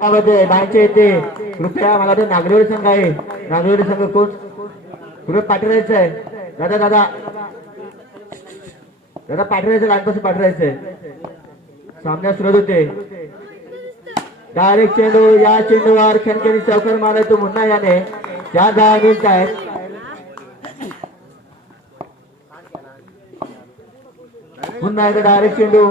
मध्ये बाहेरचे येते कृपया मला नागरेवाडी संघ आहे. नागरेवाडी संघ कोण? कृपया पाठवायचं आहे. दादा दादा. दादा पाठवायचं लहानपासून पाठवायचंय सामना सुरत होते. डायरेक्ट चेंडू या चेंडूवर खणखणी चौकर मारायचो मुन्ना याने. चार दहा मिनिट आहेत पुन्हा एकदा डायरेक्ट चेंडू.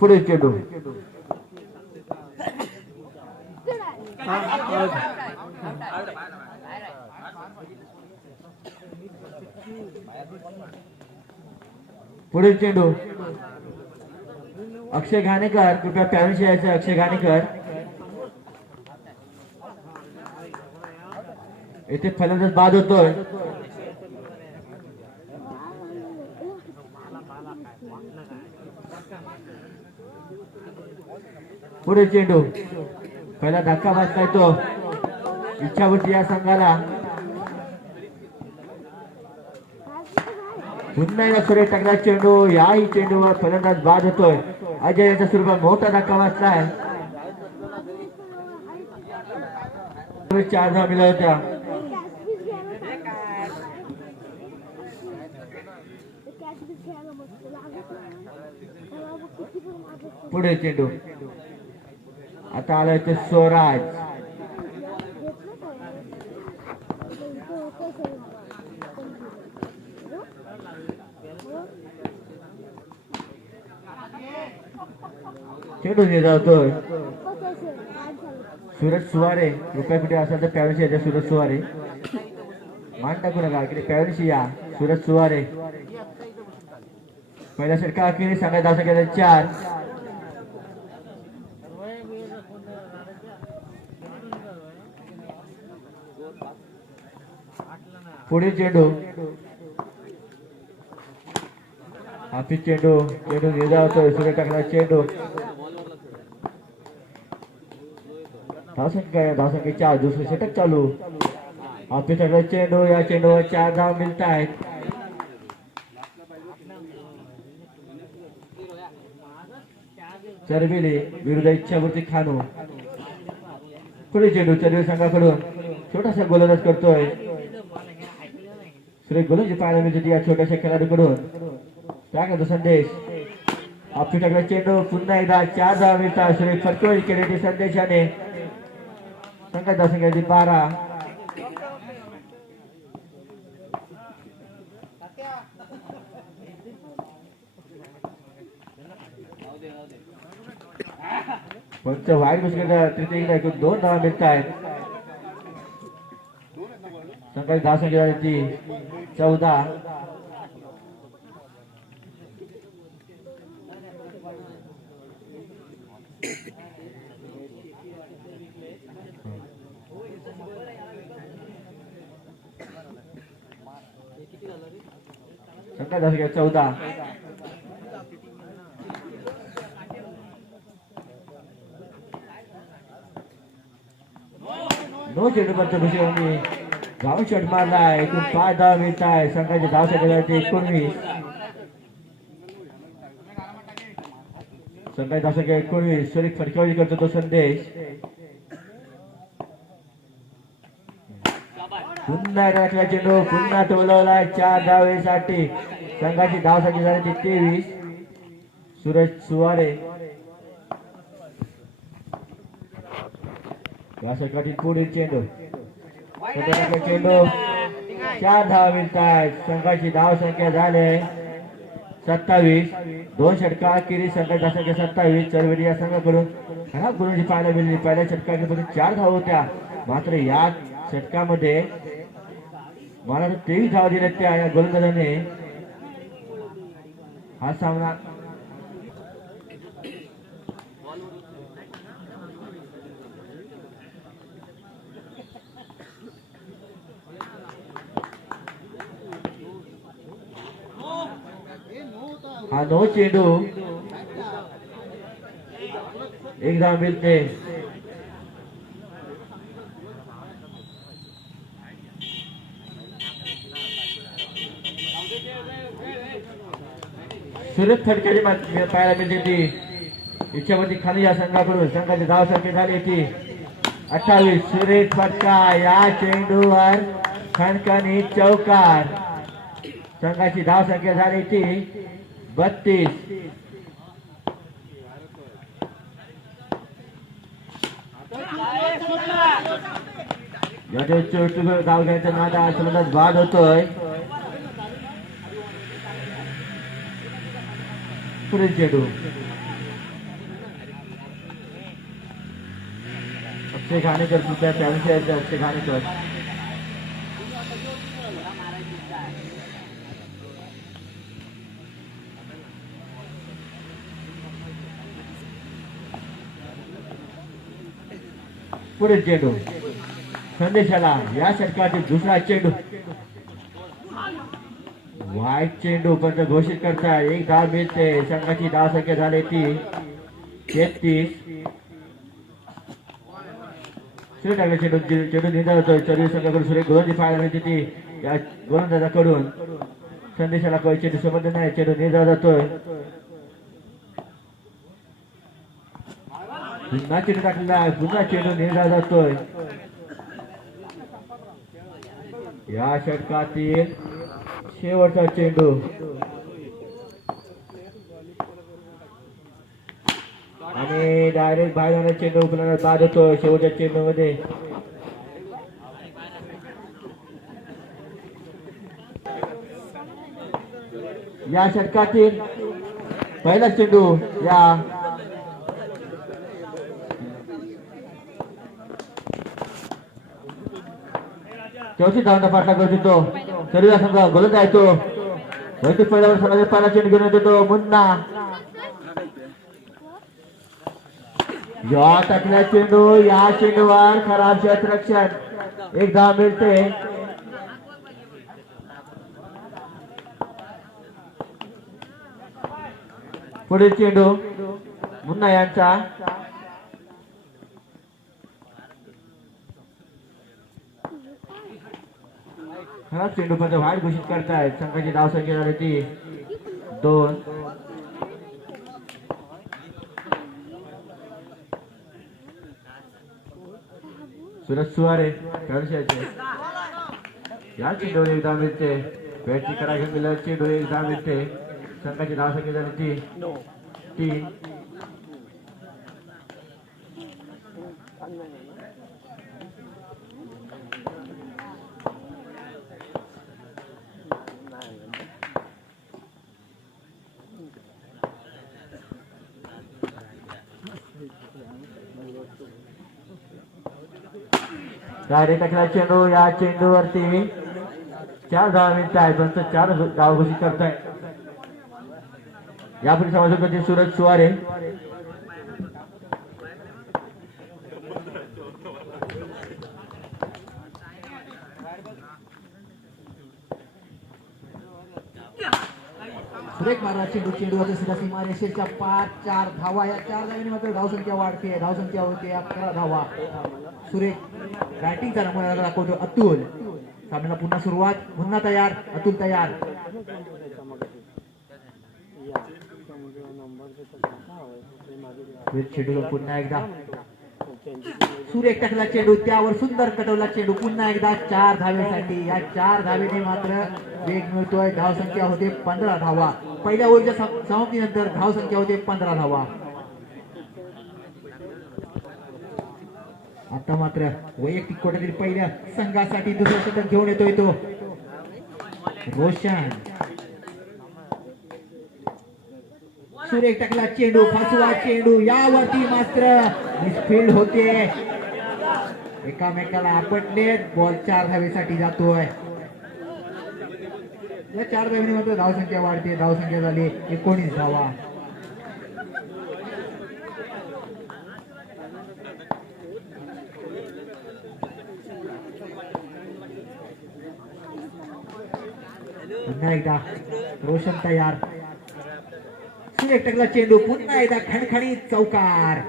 पुढे चेंडू पुढे चेंडू अक्षय घाणेकर कृपया पॅनशी यायचे अक्षय घाणेकर. येथे फलंदाज बाद होतोय. पुढे चेंडू. पहिला धक्का बसलाय तो. होती या संघाला. पुन्हा एकदा टाकला चेंडू. याही चेंडूवर फलंदाज बाद होतोय. अजय यांच्या स्वरूपात मोठा धक्का बसलाय. चार धाव मिळाल्या होत्या पुढे चेंडू आता आलं ते स्वराज. चेंडू जातोय सूरज सुवारे रुपये कुठे असेल तर पॅवेशी याच्या सूरज सुवारे. मान टाकू नका इकडे पॅवेशी या सूरज सुवारे. पहिला षटका अखेरी सांगायचं असं केलं चार. पुढे चेंडू. हाफिज चेंडू. चेंडू निर्धार होतोय सूर्य टाकला चेंडू. धावसंख्या आहे धावसंख्या चार दुसरं षटक चालू. हाफिज टाकला चेंडू या चेंडूवर चार धाव मिळत आहेत. चरबिले विरुद्ध इच्छावृत्ती खानू पुढे चेंडू चरबी संघाकडून छोटासा गोलंदाज करतोय. श्री गोलंदाजी पाहायला मिळते या छोट्याशा खेळाडूकडून. त्याकडे संदेश. आपली चेंडू पुन्हा एकदा चार धावा मिळतात श्री फटकोळी केलेली संदेशाने. संघाचा संघाची बारा. पंच वाईट गोष्ट तिथे एकूण दोन धावा मिळत आहेत संघाची धावसंख्या होती चौदा. संघाची धावसंख्या चौदा. नो चेंडू पंच गाव षट मारला एकूण पाच धाव मिळत आहे संघाच्या धाव संख्या एकोणवीस संघाचे धाव संख्या एकोणवीस सुरेख फटकावली करतो तो संदेश. पुन्हा राखला चेंडू पुन्हा टोलवलाय चार धावेसाठी. संघाची धाव संख्या झाली ती तेवीस. सूरज सुवारे. या षटकातील पुढील चेंडू. षटकातला चेंडू. चार धाव मिळत संघाची धाव संख्या झाले सत्तावीस. दोन षटका अखेरी संघाची संख्या सत्तावीस. चरवेडी या संघाकडून खराब गुरुजी पाहायला मिळाली. पहिल्या षटकामध्ये चार धाव होत्या. मात्र या षटकामध्ये मला तेवीस धाव दिल्या त्या या गोलंदाजाने. हा सामना हा नो चेंडू एकदा मिळते सुरत थडक्याची पाहायला मिळते ती. इच्छावरती खाली या संघाकडून संघाची धाव संख्या झाली ती अठ्ठावीस सुरेश फटका या चेंडूवर खणखणी चौकार. संघाची धाव संख्या झाली ती बत्तीस. याचे चोटुकर नादा सुरत बाद होतोय. पुढील चेंडू अक्षय घाणेकर सुद्धा त्यांचे अक्षय घाणेकर. पुढील चेंडू. संदेशाला या षटकातील दुसरा चेंडू. वाईट चेंडू पण घोषित करता एक धाव मिळते. संघाची धाव संख्या झाली ती तेहतीस. सुरू टाकले चेंडू चेंडू निंदा होतोय. चौधरी संघाकडून सुरेश गोलंदी पाहायला मिळते ती. या गोलंदाजाकडून संदेशाला काही चेंडू समजलं नाही. चेंडू निंदा जातोय पुन्हा चेंडू टाकलेला आहे पुन्हा चेंडू नेला जातोय या षटकातील शेवटचा चेंडू. आणि डायरेक्ट बाहेर जाणारा चेंडू उपलब्ध बाद होतो शेवटच्या चेंडू मध्ये या षटकातील पहिला चेंडू या शेवटी धावता पाठला करत येतो सर्व समजा गोलंदाज आहे तो. पहिल्यावर स्वतःच्या पहिला चेंड घेऊन येतो मुन्ना. या टाकल्या चेंडू या चेंडूवर खराब क्षेत्ररक्षण एक धाव मिळते. पुढील चेंडू मुन्ना यांचा. हा चेंडू पण वाईट घोषित करतायत. संघाची धाव संख्या झाली ती दोन. सुरज सुवारे खेळाचे या चेंडूवर एक धाव मिळते. बॅटची करा घेऊन गेल्या चेंडूवर एक धाव मिळते. संघाची धाव संख्या झाली ती तीन. डायरेक्ट टाकला चेंडू या चेंडूवरती चार धावा मिळत आहेत पण चार धाव घोषित करताय. यापुढे समाज होते सूरज सुवारे सुरेख मारा चेंडू चेंडू होते. सुद्धा सीमा रेषेच्या पाच चार धावा. या चार धाव्याने मात्र धावसंख्या वाढते. धावसंख्या होते. अकरा धावा. सुरेख बॅटिंगचा नमुना दाखवतो अतुल. सामन्याला पुन्हा सुरुवात. पुन्हा तयार. अतुल तयार. चेंडू पुन्हा एकदा. सुरेख टाकला चेंडू. त्यावर सुंदर कटवला चेंडू. पुन्हा एकदा चार धावेसाठी या चार धावेने मात्र वेग मिळतोय. धावसंख्या होते पंधरा धावा. पहिल्या ओव्हरच्या समाप्तीनंतर धाव संख्या होते पंधरा धावा आता मात्र वैयक्तिक कोट्यातील पहिल्या संघासाठी दुसरा शतक घेऊन येतोय तो रोशन. सुरेख टाकला चेंडू फासवा चेंडू यावरती मात्र मिसफिल्ड होते. एकामेकाला आपटले बॉल चार धावेसाठी जातोय. या चार धावेने धावसंख्या वाढते धावसंख्या झाली एकोणीस धावा. पुन्हा एकदा रोशन तयार. सुरेख चेंडू पुन्हा एकदा खणखणीत चौकार.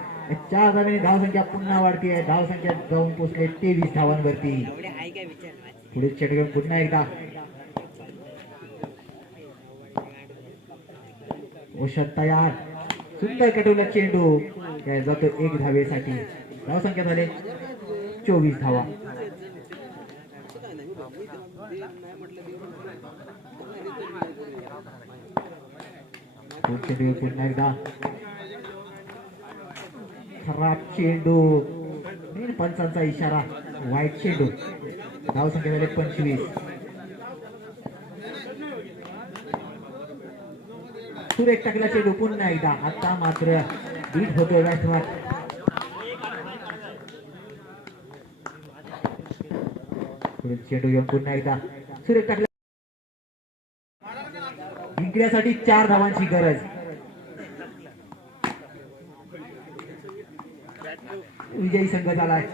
चार धावेने धावसंख्या पुन्हा वाढते धावसंख्या जाऊन पोचले तेवीस धावांवरती. पुढे चेंडू पुन्हा एकदा. ओषध तयार. सुंदर कटवला चेंडू. त्या जातो एक धावेसाठी. धावसंख्या झाले चोवीस धावा. चेंडू पुन्हा एकदा. खराब चेंडू. पंचांचा इशारा. वाईट चेंडू. धावसंख्या झाले पंचवीस. सुरेश टाकला चेंडू पुन्हा एकदा आता मात्र बीट होतोय बॅट्समॅन चेंडू येऊन पुन्हा एकदा सुरेश टाकला जिंकण्यासाठी चार धावांची गरज. विजयी संघ झालाय.